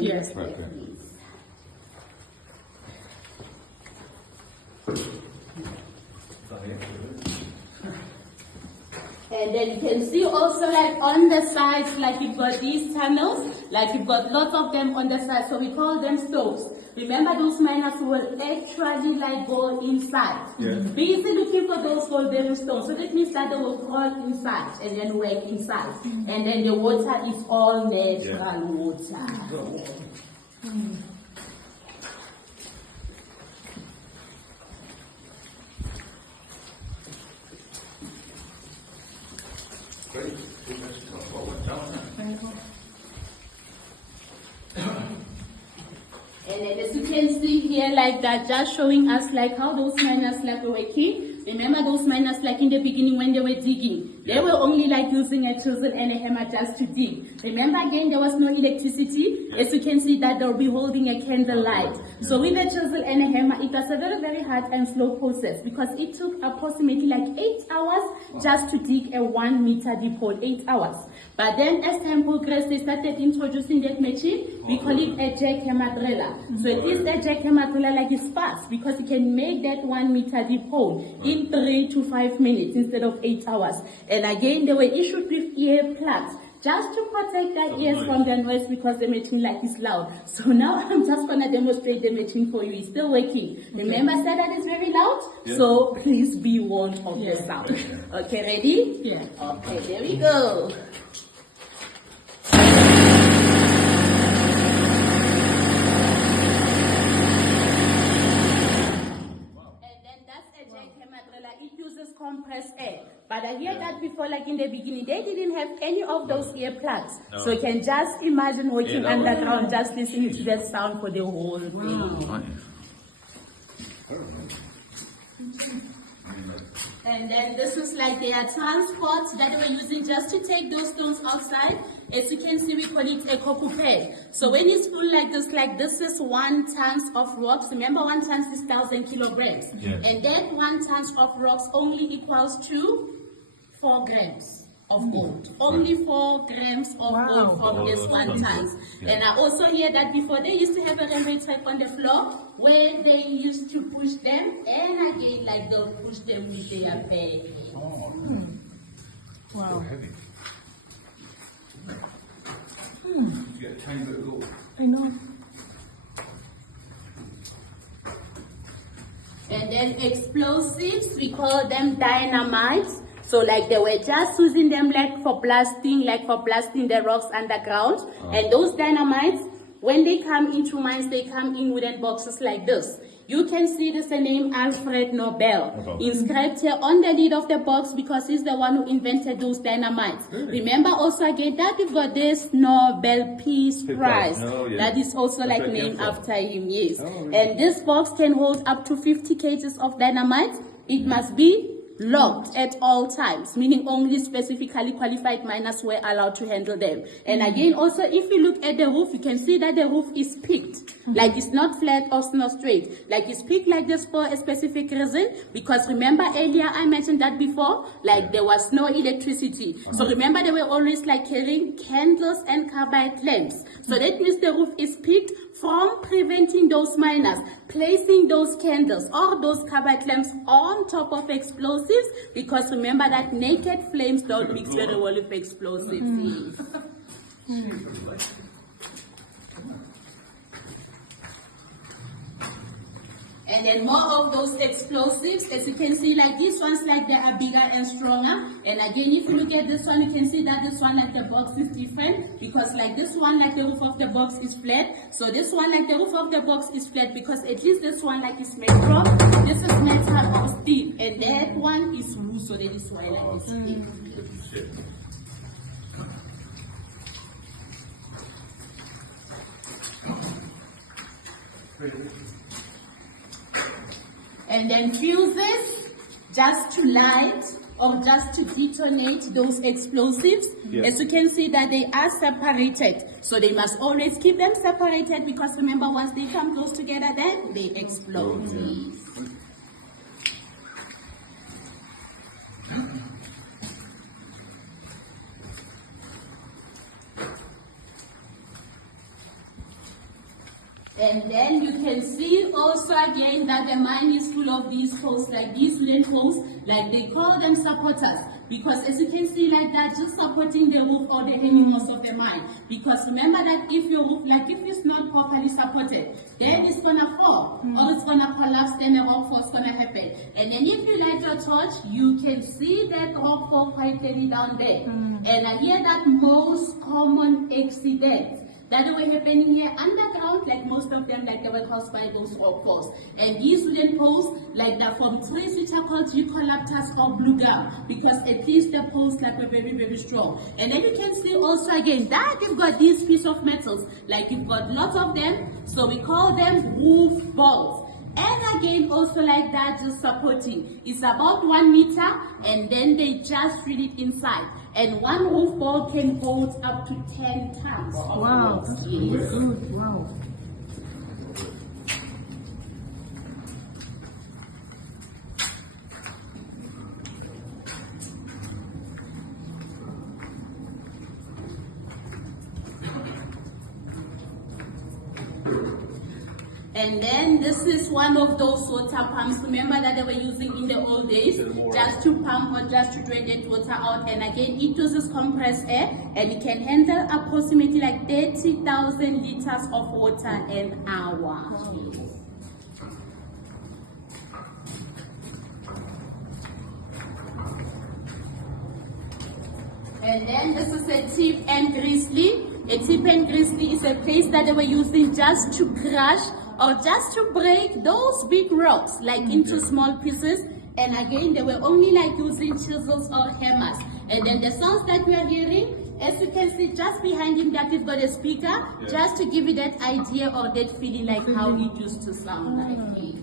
Yes. And then you can see also like on the sides, like you've got these tunnels, like you've got lots of them on the side, so we call them stoves. Remember those miners who will actually like go inside. Busy looking for those gold-bearing stones. So that means that they will crawl inside and then work inside. And then the water is all natural water. And then as you can see here, like that, just showing us like how those miners like were working. Remember those miners like in the beginning when they were digging, they were only like using a chisel and a hammer just to dig. Remember again, there was no electricity. As you can see that they'll be holding a candle light. So with a chisel and a hammer, it was a very, very hard and slow process because it took approximately like 8 hours just to dig a 1 meter deep hole, 8 hours. But then as time progressed, they started introducing that machine. We call it a jackhammer driller. So it is a jackhammer driller like it's fast because it can make that 1 meter deep hole in 3 to 5 minutes instead of 8 hours. And again, they were issued with ear plugs just to protect their ears from the noise because the machine like is loud. So now I'm just gonna demonstrate the machine for you. It's still working. Remember I said that it's very loud? So please be warned of the sound. Okay, ready? Yeah. Okay, there we go. It uses compressed air. But I hear that before, like in the beginning, they didn't have any of those earplugs. So you can just imagine working underground, just listening to that sound for the whole thing. And then this is like their transports that we're using just to take those stones outside. As you can see, we call it a cocoupé. So when it's full like this is 1 ton of rocks. Remember 1 ton is 1,000 kilograms. And that 1 ton of rocks only equals to 4 grams of gold. Only 4 grams of gold from this 1 ton. And I also hear that before they used to have a railway track on the floor where they used to push them, and again like they'll push them with their back. Wow. So heavy. You get a tiny bit of gold. I know. And then explosives, we call them dynamites. So like they were just using them like for blasting the rocks underground. And those dynamites, when they come into mines, they come in wooden boxes like this. You can see this the name Alfred Nobel inscribed here on the lid of the box because he's the one who invented those dynamites. Remember also again that we've got this Nobel Peace Prize. That is also like named after him, yes. And this box can hold up to 50 kgs of dynamite. It must be locked at all times, meaning only specifically qualified miners were allowed to handle them. And again, also, if you look at the roof, you can see that the roof is peaked. Like it's not flat or not straight. Like it's peaked like this for a specific reason. Because remember earlier, I mentioned that before, like there was no electricity. So remember they were always like carrying candles and carbide lamps. So that means the roof is peaked from preventing those miners placing those candles or those carbide lamps on top of explosives, because remember that naked flames don't mix very well with explosives. And then more of those explosives, as you can see, like these ones, like they are bigger and stronger. And again, if you look at this one, you can see that this one, like the box is different, because like this one, like the roof of the box is flat. So this one, like the roof of the box is flat, because at least this one, like is made from, this is metal or steel, and that one is loose, so that is why like it's steel. And then fuses, just to light or just to detonate those explosives. As you can see that they are separated. So they must always keep them separated, because remember, once they come close together, then they explode. And then you can see also again that the mine is full of these posts, like these lane posts, like they call them supporters. Because as you can see, like that, just supporting the roof or the hanging walls of the mine. Because remember that if your roof, like if it's not properly supported, then it's gonna fall, or it's gonna collapse, then the rock fall is gonna happen. And then if you light your torch, you can see that rock fall quite clearly down there. And I hear that most common accident that were happening here underground, like most of them, like they were caused by those rock falls. And these wooden posts, like they're from trees which are called eucalyptus or blue gum, because at least the posts like were very, very strong. And then you can see also again that you've got these pieces of metals, like you've got lots of them, so we call them roof bolts. And again, also like that, just supporting. It's about 1 meter, and then they just drill it inside. And one roof bolt can hold up to 10 tons. Wow, that's really good. Wow. And then this is one of those water pumps. Remember that they were using in the old days, just to pump or just to drain that water out. And again, it uses compressed air, and it can handle approximately like 30,000 liters of water an hour. And then this is a tip and grizzly. A tip and grizzly is a place that they were using just to crush or just to break those big rocks like into small pieces. And again, they were only like using chisels or hammers. And then the sounds that we are hearing, as you can see just behind him, that we've got a speaker, just to give you that idea or that feeling like how it used to sound like it.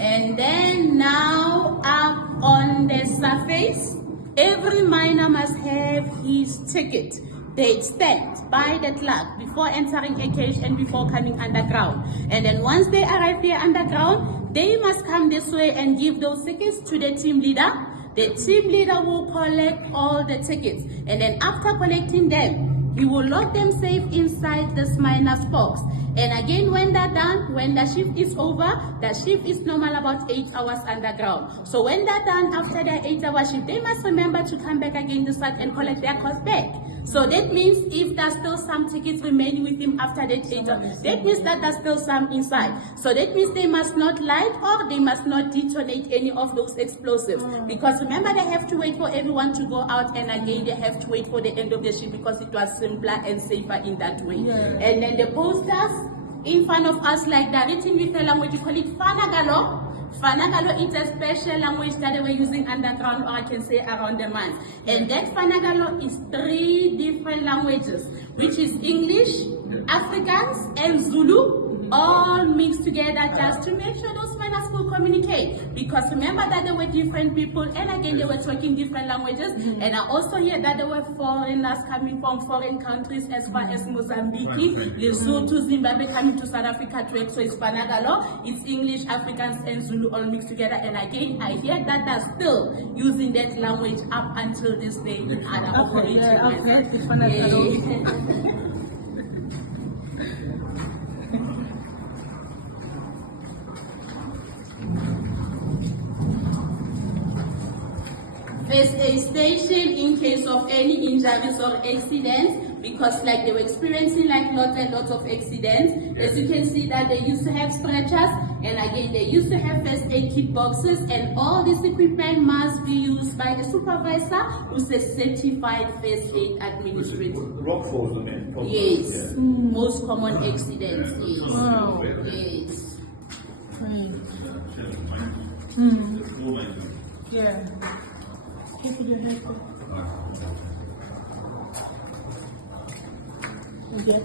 And then now up on the surface, every miner must have his ticket. They stand by the clock before entering a cage and before coming underground. And then once they arrive here underground, they must come this way and give those tickets to the team leader. The team leader will collect all the tickets. And then after collecting them, he will lock them safe inside this miner's box. And again, when they're done, when the shift is over, the shift is normal about 8 hours underground. So when they're done after their 8-hour shift, they must remember to come back again to start and collect their cost back. So that means if there's still some tickets remaining with him after that 8 hours, that means that there's still some inside. So that means they must not light or they must not detonate any of those explosives. Because remember, they have to wait for everyone to go out, and again, they have to wait for the end of the shift because it was simpler and safer in that way. And then the posters in front of us, like that, written with a language, we call it Fanagalo. Fanagalo is a special language that they were using underground, or I can say around the mine. And that Fanagalo is 3 different languages, which is English, Afrikaans, and Zulu, all mixed together just to make sure those miners could communicate. Because remember that there were different people, and again, they were talking different languages. And I also hear that there were foreigners coming from foreign countries as far as Mozambique, Lesotho, Zimbabwe, coming to South Africa to work. So it's Fanagalo, it's English, Afrikaans, and Zulu all mixed together. And again, I hear that they're still using that language up until this day in other operations. There's a station in case of any injuries or accidents, because like they were experiencing like lots and lots of accidents. As you can see that they used to have stretchers, and again they used to have first aid kit boxes, and all this equipment must be used by a supervisor who's a certified first aid administrator. Rock falls, I mean. Yes, most common accidents. Yes. Wow. Yes. Yeah. Okay.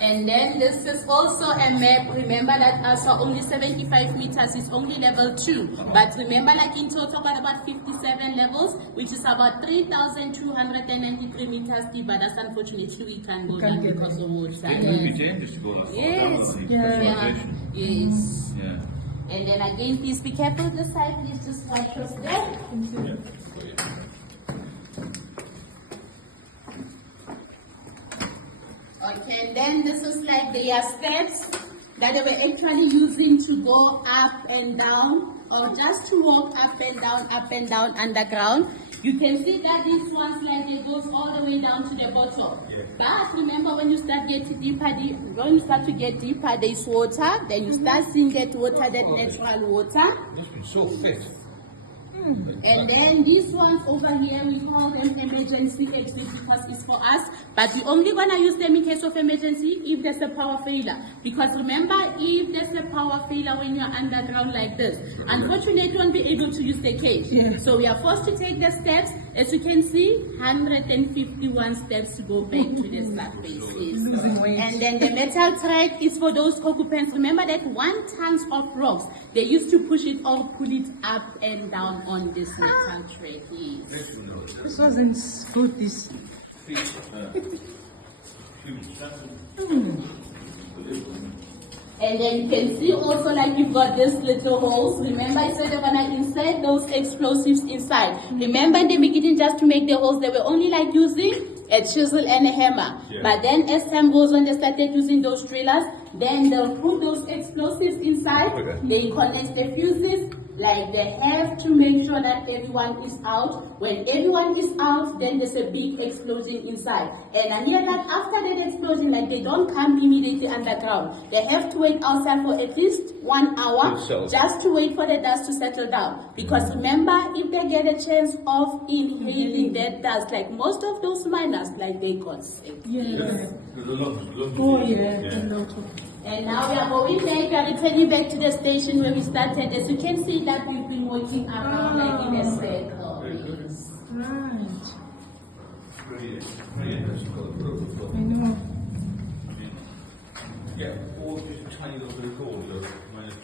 And then this is also a map. Remember that also only 75 meters is only level 2. But remember, like in total about 57 levels, which is about 3,293 meters deep. But that's unfortunately we can't go there because of water. It would be dangerous to go like Yes. Yes. Yeah. And then again, please be careful this side. Please just watch your step. And then this is like their steps that they were actually using to go up and down, or just to walk up and down underground. You can see that these ones, like, it goes all the way down to the bottom. Yeah. But remember, when you start getting deeper, when you start to get deeper, there's water. Then you start seeing that water, that natural water. It's been so thick. And then these ones over here, we call them emergency exits because it's for us. But we're only gonna use them in case of emergency if there's a power failure. Because remember, if there's a power failure when you're underground like this, unfortunately, you won't be able to use the cage. Yeah. So we are forced to take the steps. As you can see, 151 steps to go back to the surface. And then the metal track is for those occupants. Remember that 1 ton of rocks, they used to push it or pull it up and down on this metal track. Yes. This wasn't good, this. And then you can see also, like, you've got these little holes. Remember, I said they're gonna insert those explosives inside. Remember, in the beginning, just to make the holes, they were only like using a chisel and a hammer. Yeah. But then as time goes on, they started using those drillers. Then they'll put those explosives inside. Okay. They connect the fuses. Like, they have to make sure that everyone is out. When everyone is out, then there's a big explosion inside. And yet, like, after that explosion, like, they don't come immediately underground. They have to wait outside for at least 1 hour just to wait for the dust to settle down. Because remember, if they get a chance of inhaling that dust, like most of those miners, like, they got sick. Yes. Oh, yeah. And now we are going back, we are returning back to the station where we started. As you can see that we've been walking around like in a circle. Right. I know. Yeah, all these tiny little holes are managed.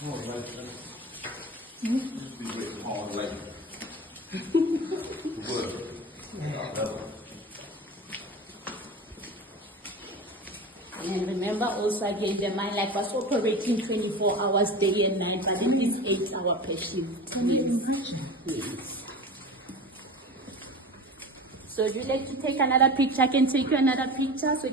Oh, right. Just be really hard, like. And remember also again, the mine like was operating 24 hours day and night, but it is 8-hour per shift. Can you imagine? Yes. So would you like to take another picture? I can take you another picture. So